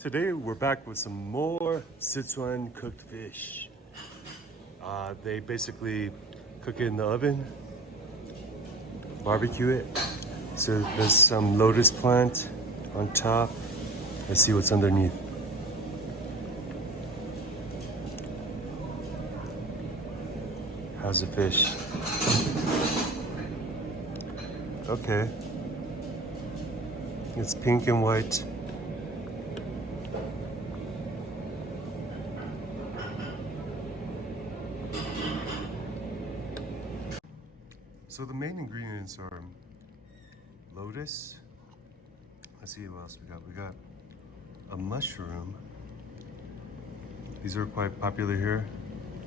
Today we're back with some more Sichuan cooked fish. They basically cook it in the oven, barbecue it. So there's some lotus plant on top. Let's see what's underneath. How's the fish? Okay. It's pink and white. So the main ingredients are lotus. Let's see what else we got. We got a mushroom. These are quite popular here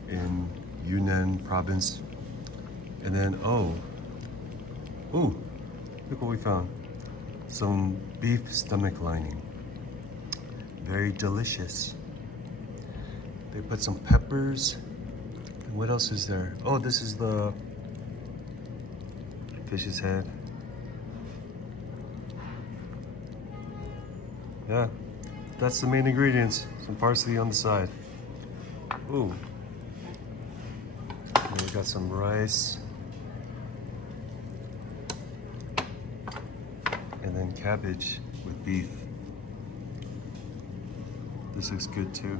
in Yunnan province. And then, look what we found. Some beef stomach lining. Very delicious. They put some peppers. And what else is there? Oh, this is the fish's head. Yeah, that's the main ingredients. Some parsley on the side. Ooh. And we got some rice. And then cabbage with beef. This looks good too.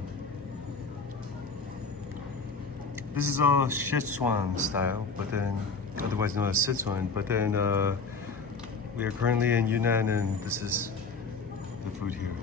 This is all Szechwan style, but then otherwise known as Sichuan. But then we are currently in Yunnan, and this is the food here.